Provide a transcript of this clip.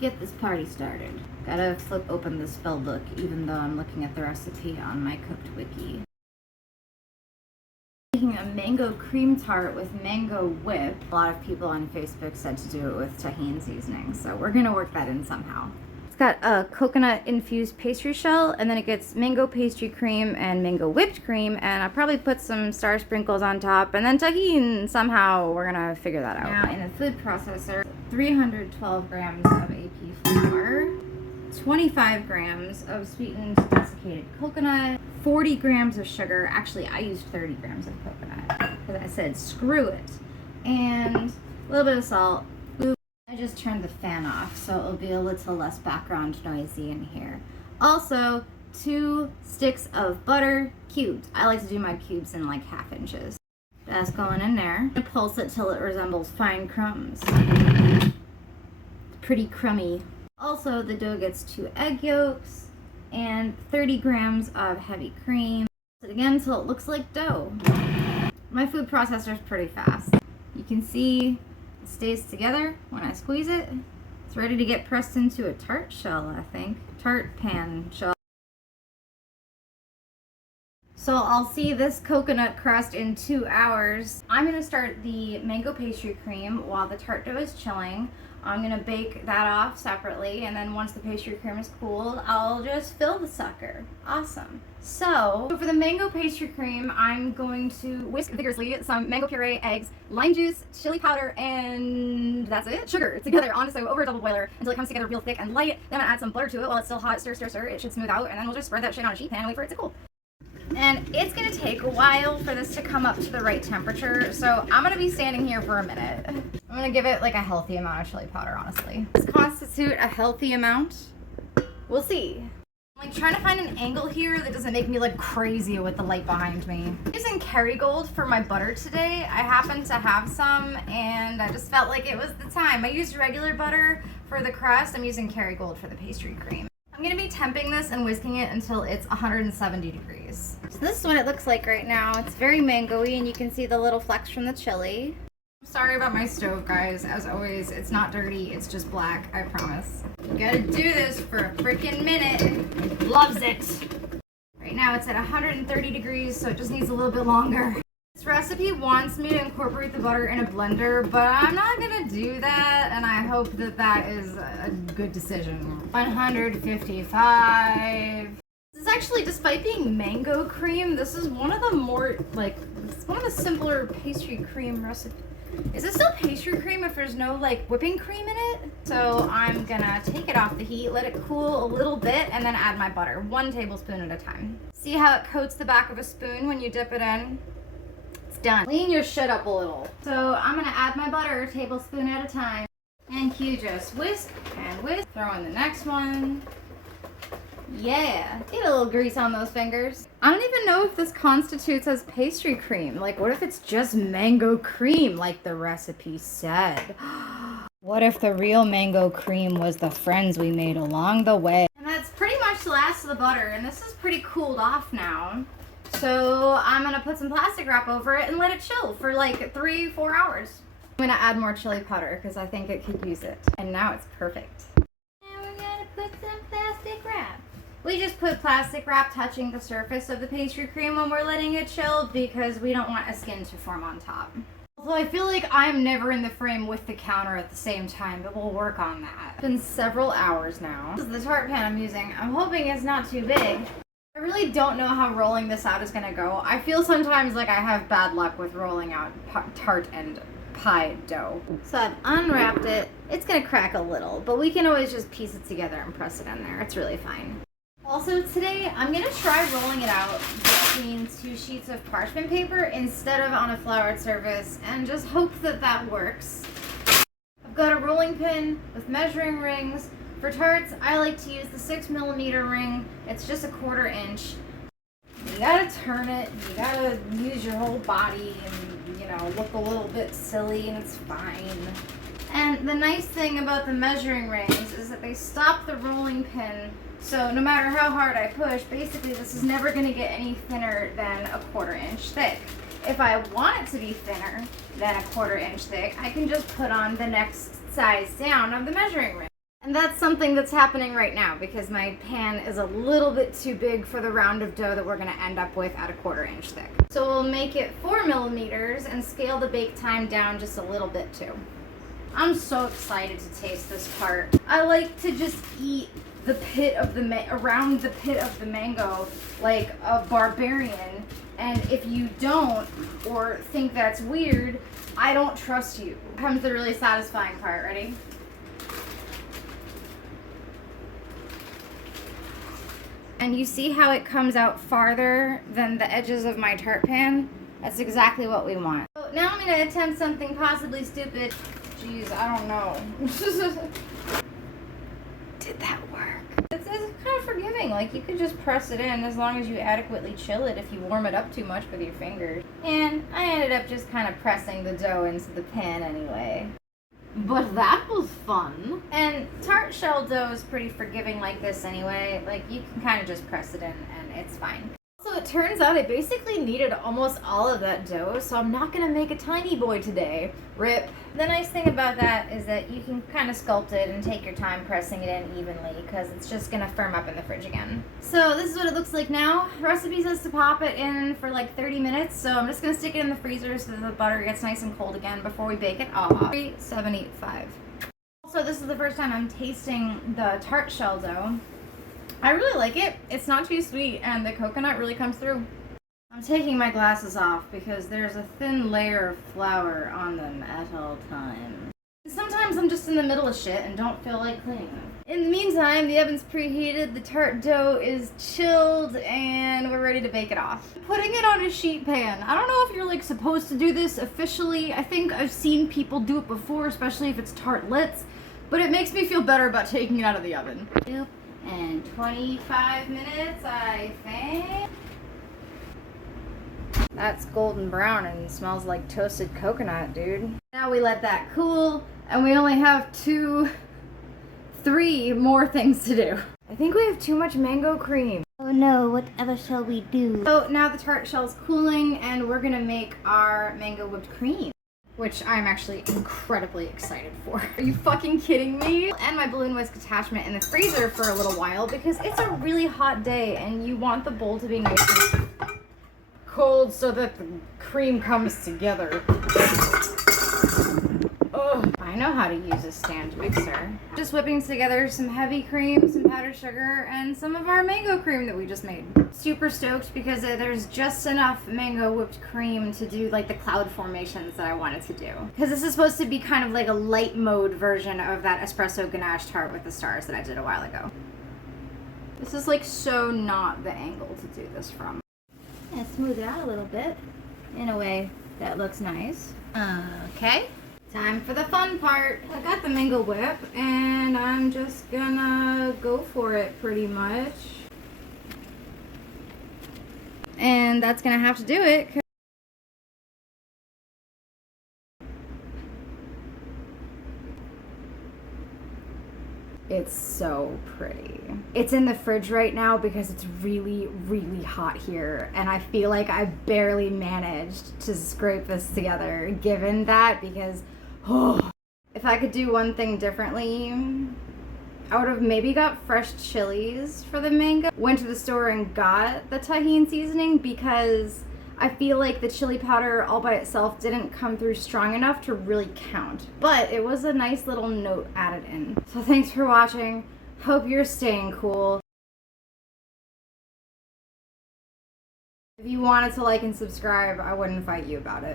get this party started. Gotta flip open the spell book even though I'm looking at the recipe on my cooked wiki. Making a mango cream tart with mango whip. A lot of people on Facebook said to do it with tahini seasoning, so we're gonna work that in somehow. It's got a coconut infused pastry shell, and then it gets mango pastry cream and mango whipped cream, and I'll probably put some star sprinkles on top, and then tahini somehow. We're gonna figure that out. Now in a food processor, 312 grams of AP flour, 25 grams of sweetened desiccated coconut, 40 grams of sugar. Actually, I used 30 grams of coconut because I said screw it. And a little bit of salt. I just turned the fan off so it'll be a little less background noisy in here. Also, 2 sticks of butter cubed. I like to do my cubes in like 1/2 inches. That's going in there. I pulse it till it resembles fine crumbs. It's pretty crummy. Also, the dough gets 2 egg yolks and 30 grams of heavy cream. Pulse it again until it looks like dough. My food processor is pretty fast. You can see it stays together when I squeeze it. It's ready to get pressed into a tart shell, I think. Tart pan shell. So I'll see this coconut crust in 2 hours. I'm gonna start the mango pastry cream while the tart dough is chilling. I'm gonna bake that off separately, and then once the pastry cream is cooled, I'll just fill the sucker. Awesome. So for the mango pastry cream, I'm going to whisk vigorously some mango puree, eggs, lime juice, chili powder, and that's it. Sugar together on over a double boiler until it comes together real thick and light. Then I'm gonna add some butter to it while it's still hot. Stir, stir, stir. It should smooth out, and then we'll just spread that shit on a sheet pan and wait for it to cool. And it's gonna take a while for this to come up to the right temperature, so I'm gonna be standing here for a minute. I'm gonna give it like a healthy amount of chili powder, honestly. Does this constitute a healthy amount? We'll see. I'm like trying to find an angle here that doesn't make me look crazy with the light behind me. I'm using Kerrygold for my butter today. I happen to have some, and I just felt like it was the time. I used regular butter for the crust. I'm using Kerrygold for the pastry cream. I'm gonna be temping this and whisking it until it's 170 degrees. So this is what it looks like right now. It's very mango-y, and you can see the little flecks from the chili. I'm sorry about my stove, guys. As always, it's not dirty, it's just black, I promise. You gotta do this for a freaking minute. Loves it. Right now it's at 130 degrees, so it just needs a little bit longer. This recipe wants me to incorporate the butter in a blender, but I'm not gonna do that, and I hope that that is a good decision. 155. This is actually, despite being mango cream, this is one of the more, like, it's one of the simpler pastry cream recipes. Is it still pastry cream if there's no, like, whipping cream in it? So I'm gonna take it off the heat, let it cool a little bit, and then add my butter, 1 tablespoon at a time. See how it coats the back of a spoon when you dip it in? Done. Clean your shit up a little. So I'm gonna add my butter a tablespoon at a time. And you just whisk and whisk. Throw in the next one. Yeah, get a little grease on those fingers. I don't even know if this constitutes as pastry cream. Like, what if it's just mango cream like the recipe said? What if the real mango cream was the friends we made along the way? And that's pretty much the last of the butter, and this is pretty cooled off now. So I'm gonna put some plastic wrap over it and let it chill for like 3-4 hours. I'm gonna add more chili powder because I think it could use it. And now it's perfect. Now we're gonna put some plastic wrap. We just put plastic wrap touching the surface of the pastry cream when we're letting it chill because we don't want a skin to form on top. Although I feel like I'm never in the frame with the counter at the same time, but we'll work on that. It's been several hours now. This is the tart pan I'm using. I'm hoping it's not too big. I really don't know how rolling this out is gonna go. I feel sometimes like I have bad luck with rolling out tart and pie dough. So I've unwrapped it. It's gonna crack a little, but we can always just piece it together and press it in there. It's really fine. Also today, I'm gonna try rolling it out between 2 sheets of parchment paper instead of on a floured surface and just hope that that works. I've got a rolling pin with measuring rings. For tarts, I like to use the 6mm ring. It's just 1/4 inch. You gotta turn it, you gotta use your whole body and, you know, look a little bit silly, and it's fine. And the nice thing about the measuring rings is that they stop the rolling pin, so no matter how hard I push, basically this is never gonna get any thinner than 1/4 inch thick. If I want it to be thinner than 1/4 inch thick, I can just put on the next size down of the measuring ring. And that's something that's happening right now because my pan is a little bit too big for the round of dough that we're gonna end up with at a 1/4 inch thick. So we'll make it 4 millimeters and scale the bake time down just a little bit too. I'm so excited to taste this part. I like to just eat the pit of the around the pit of the mango like a barbarian, and if you don't or think that's weird, I don't trust you. Here comes the really satisfying part. Ready? And you see how it comes out farther than the edges of my tart pan? That's exactly what we want. So now I'm gonna attempt something possibly stupid. Jeez, I don't know. Did that work? It's kind of forgiving. Like, you could just press it in as long as you adequately chill it if you warm it up too much with your fingers. And I ended up just kind of pressing the dough into the pan anyway. But that was fun. And tart shell dough is pretty forgiving like this anyway. Like, you can kind of just press it in and it's fine. So it turns out I basically needed almost all of that dough, so I'm not gonna make a tiny boy today. RIP. The nice thing about that is that you can kind of sculpt it and take your time pressing it in evenly because it's just gonna firm up in the fridge again. So this is what it looks like now. The recipe says to pop it in for like 30 minutes, so I'm just gonna stick it in the freezer so that the butter gets nice and cold again before we bake it off. 3785. Also, this is the first time I'm tasting the tart shell dough. I really like it. It's not too sweet and the coconut really comes through. I'm taking my glasses off because there's a thin layer of flour on them at all times. Sometimes I'm just in the middle of shit and don't feel like cleaning them. In the meantime, the oven's preheated, the tart dough is chilled, and we're ready to bake it off. Putting it on a sheet pan. I don't know if you're like supposed to do this officially. I think I've seen people do it before, especially if it's tartlets, but it makes me feel better about taking it out of the oven. And 25 minutes, I think. That's golden brown and smells like toasted coconut, dude. Now we let that cool, and we only have 3 more things to do. I think we have too much mango cream. Oh no, whatever shall we do? So now the tart shell's cooling, and we're gonna make our mango whipped cream, which I'm actually incredibly excited for. Are you fucking kidding me? And my balloon whisk attachment in the freezer for a little while because it's a really hot day and you want the bowl to be nice and cold so that the cream comes together. Ugh. I know how to use a stand mixer. Just whipping together some heavy cream, some powdered sugar, and some of our mango cream that we just made. Super stoked because there's just enough mango whipped cream to do like the cloud formations that I wanted to do. Because this is supposed to be kind of like a light mode version of that espresso ganache tart with the stars that I did a while ago. This is like so not the angle to do this from. Yeah, smooth it out a little bit in a way that looks nice. Okay. Time for the fun part. I got the mango whip and I'm just gonna go for it pretty much. And that's gonna have to do it. It's so pretty. It's in the fridge right now because it's really, really hot here. And I feel like I barely managed to scrape this together given that because, oh, if I could do one thing differently, I would have maybe got fresh chilies for the mango. Went to the store and got the tahini seasoning because I feel like the chili powder all by itself didn't come through strong enough to really count. But it was a nice little note added in. So thanks for watching. Hope you're staying cool. If you wanted to like and subscribe, I wouldn't fight you about it.